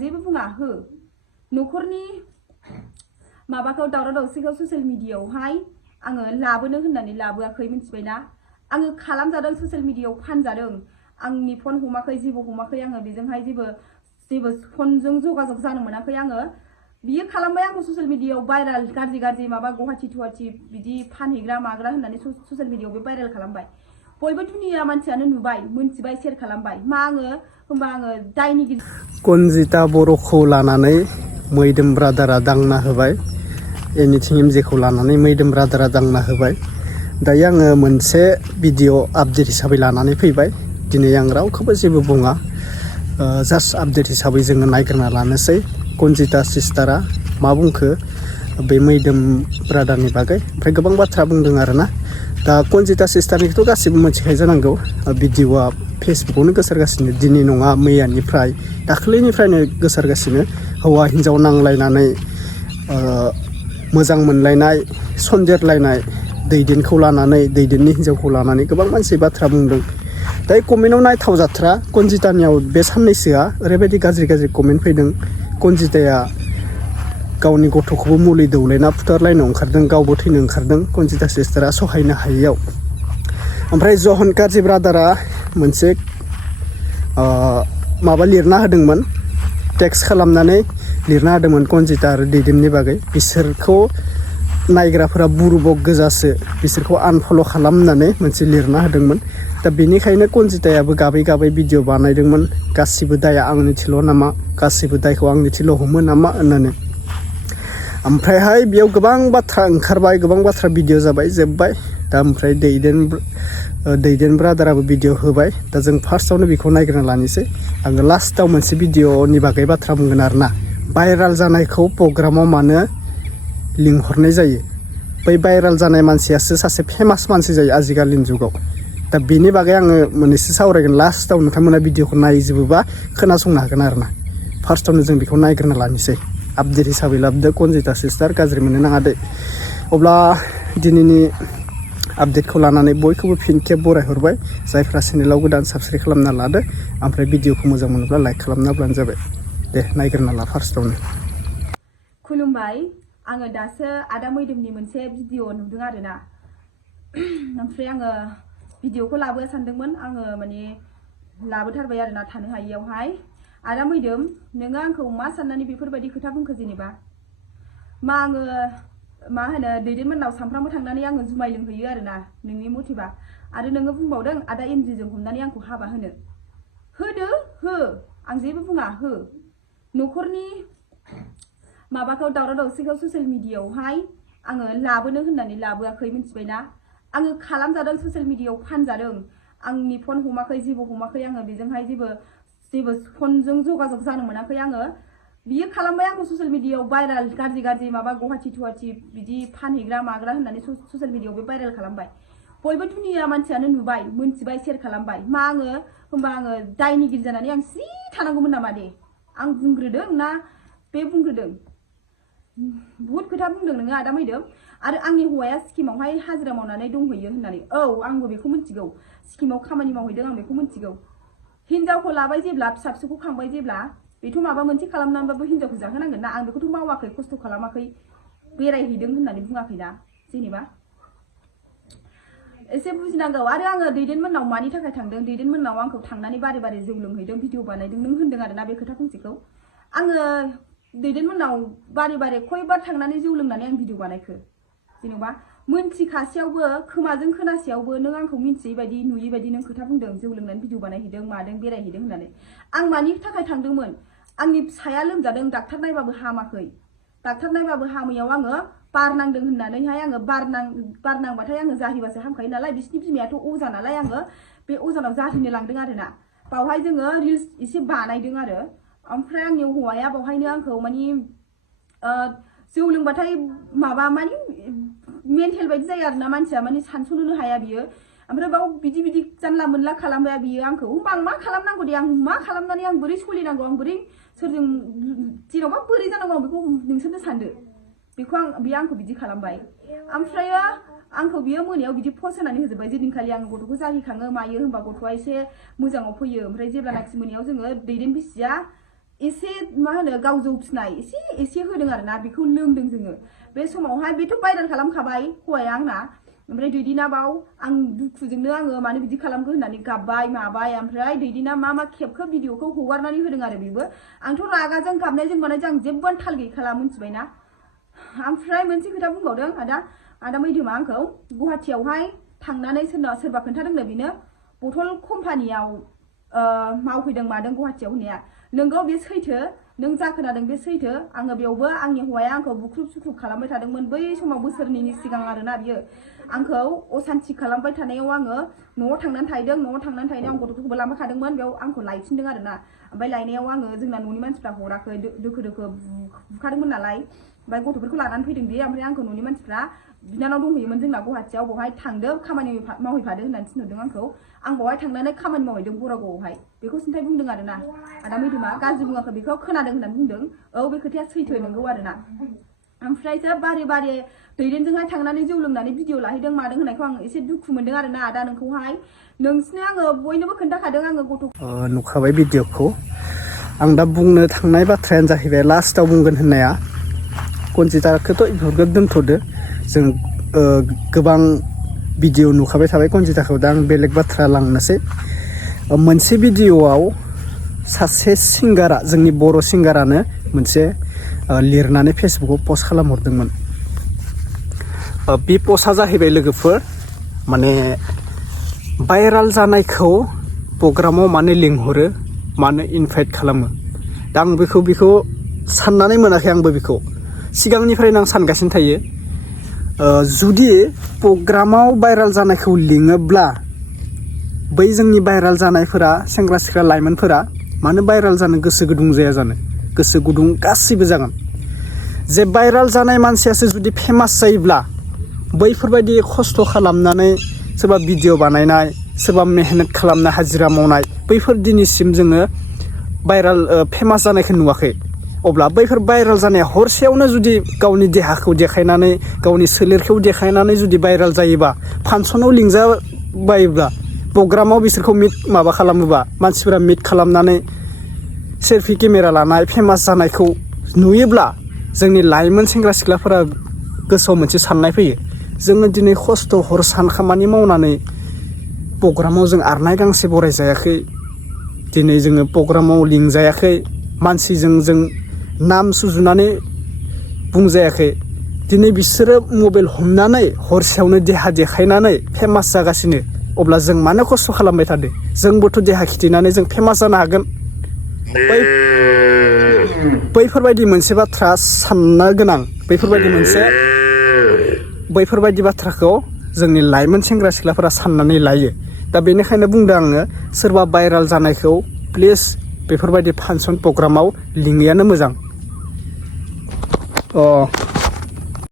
जेबो बुङा हो न'खरनि माबाखौ दावराव दावसिखौ ससियेल मिडियायावहाय आङो लाबोनो होननानै लाबोआखै मिथिबायना आङो खालामजादों ससियेल मिडियायाव फानजादों आंनि फन हमाखै जेबो हमाखै आङो बेजोंहाय जेबो फनजों जगाजग जानो मोनाखै आङो बियो खालामबाय आंखौ ससियेल मिडियायाव भाइराल गाज्रि माबा गुवाहाटि थुवाहाटि बिदि फानहैग्रा माग्रा होननानै ससियेल मिडियायाव बे भाइराल खालामबाय बयबो दुनिया मानसियानो नुबाय मोनथिबाय शेयार खालामबाय मा आङो होमबा आङो दायनिगिरि कनजिता बर'खौ लानानै मैदोम ब्रादारा दांना होबाय एनिथिं एमजेखौ लानानै मैदोम ब्रादारा दांना होबाय दायो आङो मोनसे भिडिअ आपडेट हिसाबै लानानै फैबाय दिनै आं रावखौबो जेबो बुङा जास्ट आपडेट हिसाबै जोङो नायग्रोना लानोसै कनजिता सिस्टारा मा बुंखो बे मैदोम ब्रादारनि बागै ओमफ्राय गोबां बाथ्रा बुंदों आरोना दा कनजिता सिस्टारनिखौथ' गासिबो मिथिखायो जानांगौ भिडिअआ फेसबुकआवनो गोसारगासिनो दिनै नङा मैयानिफ्राय दाख्लैनिफ्रायनो गोसारगासिनो हौवा हिन्जाव नांलायनानै मोजां मोनलायनाय सन्देरलायनाय दैदेनखौ लानानै दैदेननि हिन्जावखौ लानानै गोबां मानसि बाथ्रा बुंदों दायो कमेन्टआव नायथाव जाथ्रा कनजितानियाव बे साननैसोआ ओरैबायदि गाज्रि कमेन्ट फैदों कनजिताया गावनि गथ'खौबो मुलि दौलायना फुथारलायनो ओंखारदों गावबो थैनो ओंखारदों कनजिता सिस्टारा सहायनो हायैयाव ओमफ्राय जहन काजि ब्रादारा मोनसे माबा लिरना होदोंमोन टेक्स्ट खालामनानै लिरना होदोंमोन कनजिता आरो दैदेननि बागै बिसोरखौ नायग्राफोरा बुरबक गोजासो बिसोरखौ आनफल' खालामनानै मोनसे लिरना होदोंमोन दा बेनिखायनो कनजितायाबो गाबै भिडिअ बानायदोंमोन गासिबो दाया आंनिथिल' नामा गासिबो दायखौ आंनिथिल' हमो नामा होननानै ओमफ्रायहाय बेयाव गोबां बाथ्रा ओंखारबाय गोबां बाथ्रा भिडिअ जाबाय जोब्बाय दा ओमफ्राय दैदेन ब्रादाराबो भिडिअ होबाय दा जों फार्स्टआवनो बेखौ नायग्रोना लानोसै आङो लास्टआव मोनसे भिडिअनि बागै बाथ्रा बुंगोन आरोना भाइराल जानायखौ प्रग्रामाव मानो लिंहरनाय जायो बै भाइराल जानाय मानसियासो सासे फेमास मानसि जायो आजिखालिनि जुगाव दा बेनि बागै आङो मोननैसो सावरायगोन लास्टआव नोंथांमोना भिडिअखौ नायजोबोबा खोनासंनो हागोन आरोना फार्स्टआवनो जों बेखौ नायग्रोना लानोसै आपडेट हिसाबै लाबोदो कनजिता सिस्टार गाज्रि मोननो नाङा दे अब्ला दिनैनि आपडेटखौ लानानै बयखौबो फिन खेब बरायहरबाय जायफ्रा चेनेलाव गोदान साबस्क्राइब खालामना लादो ओमफ्राय भिडिअखौ मोजां मोनोब्ला लाइक खालामना होब्लानो जाबाय दे नायग्रोना ला फार्स्टआवनो खुलुमबाय आङो दासो आदा मैदोमनि मोनसे भिडिअ नुदों आरोना ओमफ्राय आङो भिडिअखौ लाबोनो सानदोंमोन आङो माने लाबोथारबाय आरोना थानो हायियावहाय आदा मैदोम नोङो आंखौ मा साननानै बेफोरबायदि खोथा बुंखो जेनेबा मा आङो मा होनो दैदेनमोननाव सानफ्रामबो थांनानै आङो जुमाय लोंहैयो आरोना नोंनि मथेबा आरो नोङो बुंबावदों आदा एमजिजों हमनानै आंखौ हाबा होदो हो आं जेबो बुङा हो न'खरनि माबाखौ दावराव दावसिखौ ससियेल मिडियायावहाय आङो लाबोनो होननानै लाबोआखै मिथिबायना आङो खालामजादों ससियेल मिडियायाव फानजादों आंनि फन हमाखै जेबो हमाखै आङो बेजोंहाय जेबो फनजों जगाजग जानो मोनाखै आङो बियो खालामबाय आंखौ ससियेल मिडियायाव भाइराल गाज्रि माबा गुवाहाटि थुवाहाटि बिदि फानहैग्रा माग्रा होननानै ससियेल मिडियायाव बे भाइराल खालामबाय बयबो दुनिया मानसियानो नुबाय मोनथिबाय शेयार खालामबाय मा आङो होमबा आङो दायनिगिरि जानानै आं सिरि थानांगौमोन नामा दे आं बुंग्रोदों ना बे बुंग्रोदों बहुत खोथा बुंदों नोङो आदा मैदोम आरो आंनि हौवाया सिक्किमावहाय हाजिरा मावनानै दंहैयो होननानै औ आंबो बेखौ मिथिगौ सिक्किमाव खामानि मावहैदों आं बेखौ मिथिगौ हिनजावखौ लाबाय जेब्ला फिसा फिसौखौ खांबाय जेब्ला बेथ' माबा मोनसे खालामनानैबाबो हिनजावखौ जाहोनांगोन ना आं बेखौथ' मावाखै खस्थ' खालामाखै बेरायहैदों होननानै बुङाखैना जेनेबा एसे बुजिनांगौ आरो आङो दैदेनमोननाव मानि थाखाय थांदों दैदेनमोननाव आंखौ थांनानै बारे जौ लोंहैदों भिडिअ बानायदों नों होनदों आरोना बे खोथा फंसेखौ आङो दैदेनमोननाव बारे खयबार थांनानै जौ लोंनानै आं भिडिअ बानायखो जेनेबा मोनथिखासेयावबो खोमाजों खोनासेयावबो नों आंखौ मिन्थियै बायदि नुयै बायदि नों खोथा बुंदों जौ लोंनानै भिडिअ बानायहैदों मादों बेरायहैदों होननानै आं मानि थाखाय थांदोंमोन आंनि फिसाया लोमजादों डाक्टार नायबाबो हामाखै डाक्टार नायबाबो हामैयाव आङो बार नांदों होननानैहाय आङो बार नांबाथाय आङो जाहिबासो हामखायो नालाय बिसिनि बिमायाथ' अजा नालाय आङो बे अजानाव जाहिनो लांदों आरोना बावहाय जोङो रिल्स एसे बानायदों आरो ओमफ्राय आंनि हौवाया बावहायनो आंखौ मानि जौ लोंबाथाय माबा मानि मेन्टेल बायदि जायो आरोना मानसिया मानि सानस'नोनो हाया बियो ओमफ्राय बाव बिदि जानला मोनला खालामबाय बियो आंखौ होमबा आं मा खालामनांगौ दे आं मा खालामनानै आं बोरै सोलिनांगौ आं बोरै सोरजों जेन'बा बोरै जानांगौ आं बेखौ नोंसोरनो सानदो बेखौ बियो आंखौ बिदि खालामबाय ओमफ्राय आंखौ बियो मोनायाव बिदि पस्ट होनानै होजोबबाय जेदिनखालि आं गथ'खौ जाहिखाङो मायो होनबा गथ'आ एसे मोजाङाव फैयो ओमफ्राय जेब्लानाखि मोनायाव जोङो दैदेन बिसिया एसे मा होनो गाव जौ फिनाय एसे होदों आरोना बेखौ लोंदों जोङो बे समावहाय बेथ' भाइरेल खालामखाबाय हौवाया आंना ओमफ्राय दैदिना बाव आं दुखुजोंनो आङो मानो बिदि खालामखो होननानै गाबबाय माबाय ओमफ्राय दैदिना मा खेबखो भिडिअखौ हगारनानै होदों आरो बेबो आंथ' रागाजों गाबनायजों मानायजों आं जेबो थाल गैखाला मिथिबायना ओमफ्राय मोनसे खोथा बुंबावदों आदा मैदोमा आंखौ गुवाहाटियावहाय थांनानै सोरबा खोन्थादोंनो बेनो बथल कम्पानियाव मावफैदों मादों गुवाहाटियाव होननाया नोंगौ बे सैथो नों जा खोनादों बे सैथो आङो बेयावबो आंनि हौवाया आंखौ बुख्रुब सुख्रुब खालामबाय थादोंमोन बै समाव बोसोरनैनि सिगां आरोना बियो आंखौ असान्थि खालामबाय थानायाव आङो न'आव थांनानै थाहैनायाव आं गथ'फोरखौबो लांफाखादोंमोन बेयाव आंखौ लायफिनदों आरोना ओमफ्राय लायनायाव आङो जोंना न'नि मानसिफ्रा हराखै दोखो बुखादोंमोन नालाय ओमफ्राय गथ'फोरखौ लानानै फैदों बे ओमफ्राय आंखौ न'नि मानसिफ्रा बिनानाव दंहैयोमोन जोंना गुवाहाटियाव बहाय थांदो खामानि मावहैफादो होननानै थिनहरदों आंखौ आं बहाय थांनानै खामानि मावहैदों बरागावआवहाय बेखौ सिन्थाय बुंदों आरोना आदा मैदोमा गाज्रि बुङाखै बेखौ खोनादों होननानै बुंदों औ बे खोथाया सैथो नंगौ आरोना ओमफ्रायसो बारे दैदेनजोंहाय थांनानै जौ लोंनानै भिडिअ लाहैदों मादों होननायखौ आं एसे दुखु मोनदों आरोना आदा नोंखौहाय नोंसिनो आङो बयनोबो खोन्थाखादों आङो नुखाबाय भिडिअखौ आं दा बुंनो थांनाय बाथ्रायानो जाहैबाय लास्टाव बुंगोन होननाया कनजिताखौथ' इफोरखौ दोनथ'दो जों गोबां भिडिअ नुखाबाय थाबाय कनजिताखौ दा आं बेलेग बाथ्रा लांनोसै मोनसे भिडिअआव सासे सिंगारा जोंनि बर' सिंगारानो मोनसे लिरनानै फेसबुकआव पस्ट खालामहरदोंमोन बे पस्टआ जाहैबाय लोगोफोर माने भाइराल जानायखौ प्रग्रामाव मानो लिंहरो मानो इनभाइट खालामो दा आं बेखौ साननानै मोनाखै आंबो बेखौ सिगांनिफ्रायनो आं सानगासिनो थायो जुदि प्रग्रामाव भाइराल जानायखौ लिङोब्ला बै जोंनि भाइराल जानायफोरा सेंग्रा सिख्ला लाइमोनफोरा मानो भाइराल जानो गोसो गुदुं जाया जानो गोसो गुदुं गासैबो जागोन जे भाइराल जानाय मानसियासो जुदि फेमास जायोब्ला बैफोरबायदि खस्थ' खालामनानै सोरबा भिडिअ बानायनाय सोरबा मेहनत खालामना हाजिरा मावनाय बैफोर दिनैसिम जोङो भाइराल फेमास जानायखौ नुवाखै अब्ला बैफोर भाइराल जानाया हरसेयावनो जुदि गावनि देहाखौ देखायनानै गावनि सोलेरखौ देखायनानै जुदि भाइराल जायोबा फांसनाव लिंजाबायोब्ला प्रग्रामाव बिसोरखौ माबा खालामोबा मानसिफोरा मिट खालामनानै सेल्फि केमेरा लानाय फेमास जानायखौ नुयोब्ला जोंनि लाइमोन सेंग्रा सिख्लाफोरा गोसोआव मोनसे साननाय फैयो जोङो दिनै खस्थ' हर सान खामानि मावनानै प्रग्रामाव जों आरनाय गांसे बरायजायाखै दिनै जोङो प्रग्रामाव लिंजायाखै मानसिजों जों नाम सुजुनानै बुंजायाखै दिनै बिसोरो मबाइल हमनानै हरसेयावनो देहा देखायनानै फेमास जागासिनो अब्ला जों मानो खस्थ' खालामबाय थादो जोंबोथ' देहा खिथिनानै जों फेमास जानो हागोन बैफोरबायदि मोनसे बाथ्रा साननो गोनां बैफोरबायदि बाथ्राखौ जोंनि लाइमोन सेंग्रा सिख्लाफोरा साननानै लायो दा बेनिखायनो बुंदों आङो सोरबा भाइराल जानायखौ प्लिज बेफोरबायदि फांसन प्रग्रामाव लिङैयानो मोजां